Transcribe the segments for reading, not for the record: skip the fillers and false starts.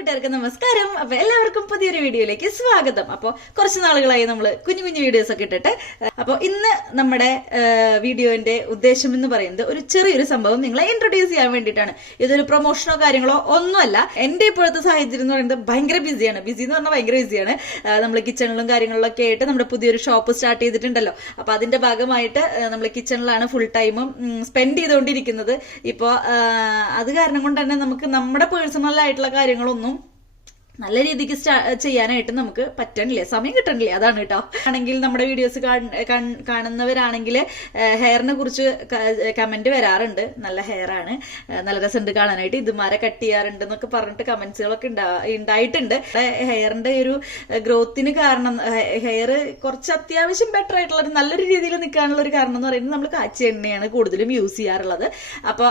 കൂട്ടുകാർക്ക് നമസ്കാരം. അപ്പൊ എല്ലാവർക്കും പുതിയൊരു വീഡിയോയിലേക്ക് സ്വാഗതം. അപ്പോൾ കുറച്ച് നാളുകളായി നമ്മൾ കുഞ്ഞു കുഞ്ഞു വീഡിയോസ് ഒക്കെ ഇട്ടിട്ട്, അപ്പോൾ ഇന്ന് നമ്മുടെ വീഡിയോന്റെ ഉദ്ദേശം എന്ന് പറയുന്നത് ഒരു ചെറിയൊരു സംഭവം നിങ്ങളെ ഇൻട്രൊഡ്യൂസ് ചെയ്യാൻ വേണ്ടിയിട്ടാണ്. ഇതൊരു പ്രൊമോഷനോ കാര്യങ്ങളോ ഒന്നുമല്ല. എന്റെ ഇപ്പോഴത്തെ സാഹചര്യം എന്ന് പറയുന്നത് ഭയങ്കര ബിസിയാണ്. ബിസി എന്ന് പറഞ്ഞാൽ ഭയങ്കര ബിസിയാണ്. നമ്മൾ കിച്ചണിലും കാര്യങ്ങളിലൊക്കെ ആയിട്ട് നമ്മുടെ പുതിയൊരു ഷോപ്പ് സ്റ്റാർട്ട് ചെയ്തിട്ടുണ്ടല്ലോ. അപ്പൊ അതിന്റെ ഭാഗമായിട്ട് നമ്മൾ കിച്ചണിലാണ് ഫുൾ ടൈമും സ്പെൻഡ് ചെയ്തുകൊണ്ടിരിക്കുന്നത്. ഇപ്പോ അത് കാരണം കൊണ്ട് തന്നെ നമുക്ക് നമ്മുടെ പേഴ്സണൽ ആയിട്ടുള്ള കാര്യങ്ങളൊന്നും നല്ല രീതിക്ക് ചെയ്യാനായിട്ട് നമുക്ക് പറ്റണില്ല, സമയം കിട്ടണില്ല. അതാണ് കേട്ടോ. ആണെങ്കിൽ നമ്മുടെ വീഡിയോസ് കാണുന്നവരാണെങ്കിൽ ഹെയറിനെ കുറിച്ച് കമന്റ് വരാറുണ്ട്. നല്ല ഹെയർ ആണ്, നല്ല രസമുണ്ട് കാണാനായിട്ട്, ഇതുമാരെ കട്ട് ചെയ്യാറുണ്ട് എന്നൊക്കെ പറഞ്ഞിട്ട് കമന്റ്സുകളൊക്കെ ഉണ്ടായിട്ടുണ്ട്. ഹെയറിന്റെ ഒരു ഗ്രോത്തിന് കാരണം, ഹെയർ കുറച്ച് അത്യാവശ്യം ബെറ്റർ ആയിട്ടുള്ള നല്ലൊരു രീതിയിൽ നിൽക്കാനുള്ള ഒരു കാരണം എന്ന് പറയുന്നത് നമ്മൾ കാച്ചിയ എണ്ണയാണ് കൂടുതലും യൂസ് ചെയ്യാറുള്ളത്. അപ്പൊ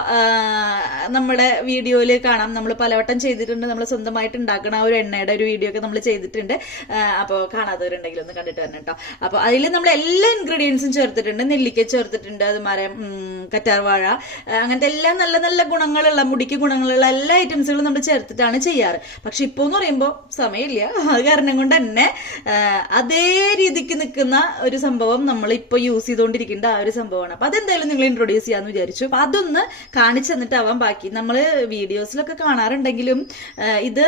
നമ്മുടെ വീഡിയോയിൽ കാണാം, നമ്മൾ പലവട്ടം ചെയ്തിട്ടുണ്ട്. നമ്മൾ സ്വന്തമായിട്ട് ഉണ്ടാക്കണ ഒരു എണ്ണയുടെ ഒരു വീഡിയോ ഒക്കെ നമ്മൾ ചെയ്തിട്ടുണ്ട്. അപ്പോൾ കാണാത്തവരുണ്ടെങ്കിൽ ഒന്ന് കണ്ടിട്ട് വരണം കേട്ടോ. അപ്പൊ അതിൽ നമ്മൾ എല്ലാ ഇൻഗ്രീഡിയൻസും ചേർത്തിട്ടുണ്ട്. നെല്ലിക്ക ചേർത്തിട്ടുണ്ട്, അതുമാരെ കറ്റാർവാഴ, അങ്ങനത്തെ എല്ലാ നല്ല നല്ല ഗുണങ്ങളുള്ള, മുടിക്ക് ഗുണങ്ങളുള്ള എല്ലാ ഐറ്റംസുകളും നമ്മൾ ചേർത്തിട്ടാണ് ചെയ്യാറ്. പക്ഷെ ഇപ്പൊ എന്ന് പറയുമ്പോൾ സമയമില്ല. അത് കാരണം കൊണ്ട് തന്നെ അതേ രീതിക്ക് നിൽക്കുന്ന ഒരു സംഭവം നമ്മൾ ഇപ്പൊ യൂസ് ചെയ്തുകൊണ്ടിരിക്കേണ്ട ആ ഒരു സംഭവമാണ്. അപ്പൊ അതെന്തായാലും നിങ്ങൾ ഇൻട്രൊഡ്യൂസ് ചെയ്യാന്ന് വിചാരിച്ചു. അപ്പൊ അതൊന്ന് കാണിച്ചു തന്നിട്ടാവാൻ ബാക്കി. നമ്മള് വീഡിയോസിലൊക്കെ കാണാറുണ്ടെങ്കിലും ഇത്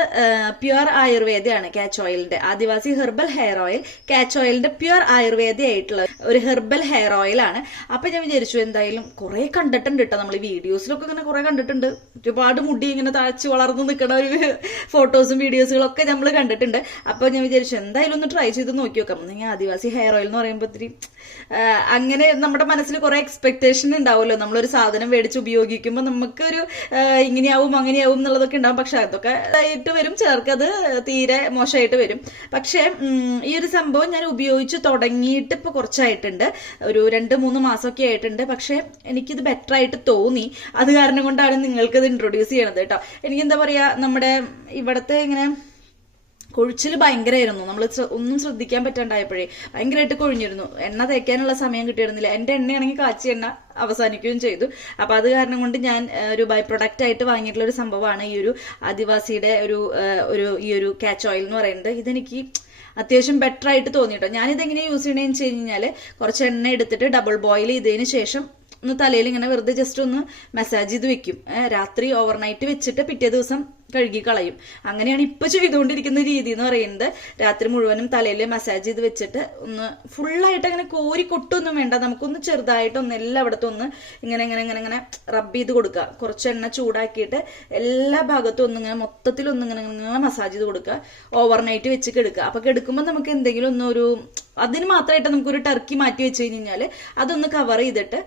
പ്യുവർ ആയുർവേദയാണ്. കാച്ച് ഓയിലിന്റെ, ആദിവാസി ഹെർബൽ ഹെയർ ഓയിൽ, കാച്ച് ഓയിലിന്റെ പ്യുവർ ആയുർവേദ ആയിട്ടുള്ള ഒരു ഹെർബൽ ഹെയർ ഓയിൽ ആണ്. അപ്പൊ ഞാൻ വിചാരിച്ചു എന്തായാലും കുറെ കണ്ടിട്ടുണ്ട് കേട്ടോ. നമ്മൾ വീഡിയോസിലൊക്കെ ഇങ്ങനെ കുറെ കണ്ടിട്ടുണ്ട്. ഒരുപാട് മുടി ഇങ്ങനെ താഴ്ച വളർന്നു നിൽക്കുന്ന ഒരു ഫോട്ടോസും വീഡിയോസുകളും ഒക്കെ നമ്മൾ കണ്ടിട്ടുണ്ട്. അപ്പൊ ഞാൻ വിചാരിച്ചു എന്തായാലും ഒന്ന് ട്രൈ ചെയ്ത് നോക്കി നോക്കാം. നിങ്ങൾ ആദിവാസി ഹെയർ ഓയിൽ എന്ന് പറയുമ്പോൾ ഇത്തിരി അങ്ങനെ നമ്മുടെ മനസ്സിൽ കുറെ എക്സ്പെക്ടേഷൻ ഉണ്ടാവുമല്ലോ. നമ്മളൊരു സാധനം മേടിച്ച് ഉപയോഗിക്കുമ്പോൾ നമുക്കൊരു ഇങ്ങനെയാവും അങ്ങനെയാവും എന്നുള്ളതൊക്കെ ഉണ്ടാവും. പക്ഷെ അതൊക്കെ ആയിട്ട് വരും, ചിലർക്കത് തീരെ മോശമായിട്ട് വരും. പക്ഷെ ഈ ഒരു സംഭവം ഞാൻ ഉപയോഗിച്ച് തുടങ്ങിയിട്ട് ഇപ്പൊ കുറച്ചായിട്ടുണ്ട്, ഒരു 2-3 മാസമൊക്കെ ആയിട്ടുണ്ട്. പക്ഷെ എനിക്കിത് ബെറ്റർ ആയിട്ട് തോന്നി. അത് കാരണം കൊണ്ടാണ് നിങ്ങൾക്കിത് ഇൻട്രൊഡ്യൂസ് ചെയ്യണത് കേട്ടോ. എനിക്കെന്താ പറയാ, നമ്മുടെ ഇവിടത്തെ ഇങ്ങനെ കൊഴിച്ചിൽ ഭയങ്കരമായിരുന്നു. നമ്മൾ ഒന്നും ശ്രദ്ധിക്കാൻ പറ്റാണ്ടായപ്പോഴേ ഭയങ്കരമായിട്ട് കൊഴിഞ്ഞിരുന്നു. എണ്ണ തേക്കാനുള്ള സമയം കിട്ടിയിരുന്നില്ല. എന്റെ എണ്ണയാണെങ്കിൽ കാച്ചി എണ്ണ അവസാനിക്കുകയും ചെയ്തു. അപ്പൊ അത് കാരണം കൊണ്ട് ഞാൻ ഒരു ബൈ പ്രൊഡക്റ്റ് ആയിട്ട് വാങ്ങിയിട്ടുള്ള ഒരു സംഭവമാണ് ഈ ഒരു ആദിവാസിയുടെ ഈ ഒരു കാച്ച് ഓയിൽ എന്ന് പറയുന്നത്. ഇതെനിക്ക് അത്യാവശ്യം ബെറ്റർ ആയിട്ട് തോന്നിട്ടോ. ഞാനിതെങ്ങനെ യൂസ് ചെയ്യണമെന്ന് വെച്ച് കഴിഞ്ഞാൽ കുറച്ച് എണ്ണ എടുത്തിട്ട് ഡബിൾ ബോയിൽ ചെയ്തതിന് ശേഷം ഒന്ന് തലയിൽ ഇങ്ങനെ വെറുതെ ജസ്റ്റ് ഒന്ന് മസാജ് ചെയ്ത് വെക്കും. രാത്രി ഓവർനൈറ്റ് വെച്ചിട്ട് പിറ്റേ ദിവസം കഴുകി കളയും. അങ്ങനെയാണ് ഇപ്പൊ ചെയ്തുകൊണ്ടിരിക്കുന്ന രീതി എന്ന് പറയുന്നത്. രാത്രി മുഴുവനും തലയിൽ മസാജ് ചെയ്ത് വെച്ചിട്ട് ഒന്ന് ഫുള്ളായിട്ട് അങ്ങനെ കോരി കൊട്ടൊന്നും വേണ്ട, നമുക്കൊന്ന് ചെറുതായിട്ടൊന്ന് എല്ലായിടത്തും ഒന്ന് ഇങ്ങനെ ഇങ്ങനെ ഇങ്ങനെ ഇങ്ങനെ റബ്ബ് ചെയ്ത് കൊടുക്കുക. കുറച്ച് എണ്ണ ചൂടാക്കിയിട്ട് എല്ലാ ഭാഗത്തും ഒന്നിങ്ങനെ മൊത്തത്തിലൊന്നും ഇങ്ങനെ ഇങ്ങനെ മസാജ് ചെയ്ത് കൊടുക്കുക. ഓവർനൈറ്റ് വെച്ച് കെടുക്കുക. അപ്പൊ കെടുക്കുമ്പോൾ നമുക്ക് എന്തെങ്കിലും ഒന്നൊരു അതിന് മാത്രമായിട്ട് നമുക്കൊരു ടർക്കി മാറ്റി വെച്ച് കഴിഞ്ഞാൽ അതൊന്ന് കവർ ചെയ്തിട്ട്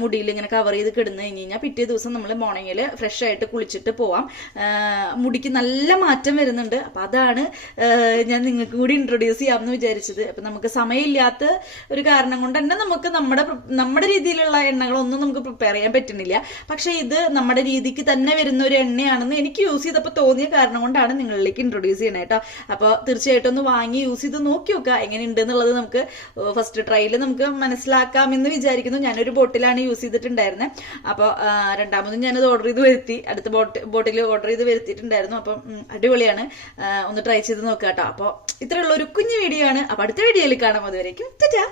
മുടിയിൽ ഇങ്ങനെ കവർ ചെയ്ത് കിടന്നു കഴിഞ്ഞാൽ പിറ്റേ ദിവസം നമ്മൾ മോർണിംഗിൽ ഫ്രഷ് ആയിട്ട് കുളിച്ചിട്ട് പോവാം. മുടിക്ക് നല്ല മാറ്റം വരുന്നുണ്ട്. അപ്പൊ അതാണ് ഞാൻ നിങ്ങൾക്ക് കൂടി ഇൻട്രൊഡ്യൂസ് ചെയ്യാമെന്ന് വിചാരിച്ചത്. അപ്പൊ നമുക്ക് സമയമില്ലാത്ത ഒരു കാരണം കൊണ്ട് തന്നെ നമുക്ക് നമ്മുടെ രീതിയിലുള്ള എണ്ണകളൊന്നും നമുക്ക് പ്രിപ്പയർ ചെയ്യാൻ പറ്റുന്നില്ല. പക്ഷെ ഇത് നമ്മുടെ രീതിക്ക് തന്നെ വരുന്ന ഒരു എണ്ണയാണെന്ന് എനിക്ക് യൂസ് ചെയ്തപ്പോൾ തോന്നിയ കാരണം കൊണ്ടാണ് നിങ്ങളിലേക്ക് ഇൻട്രൊഡ്യൂസ് ചെയ്യണേ കേട്ടോ. അപ്പൊ തീർച്ചയായിട്ടും ഒന്ന് വാങ്ങി യൂസ് ചെയ്ത് നോക്കി നോക്കുക എങ്ങനെയുണ്ട് എന്നുള്ളത്. നമുക്ക് ഫസ്റ്റ് ട്രയൽ നമുക്ക് മനസ്സിലാക്കാമെന്ന് വിചാരിക്കുന്നു. ഞാനൊരു ബോട്ടിലാണ് യൂസ് ചെയ്തിട്ടുണ്ടായിരുന്നത്. അപ്പോൾ രണ്ടാമതും ഞാനത് ഓർഡർ ചെയ്ത് വരുത്തി, അടുത്ത ബോട്ടിൽ ഓർഡർ ചെയ്ത് വരുത്തിയിട്ടുണ്ടായിരുന്നു. അപ്പം അടിപൊളിയാണ്, ഒന്ന് ട്രൈ ചെയ്ത് നോക്കുക കേട്ടോ. അപ്പോൾ ഇത്രയുള്ള ഒരു കുഞ്ഞു വീഡിയോ ആണ്. അപ്പൊ അടുത്ത വീഡിയോയിൽ കാണാം. അതുവരേക്കും ടാറ്റാ.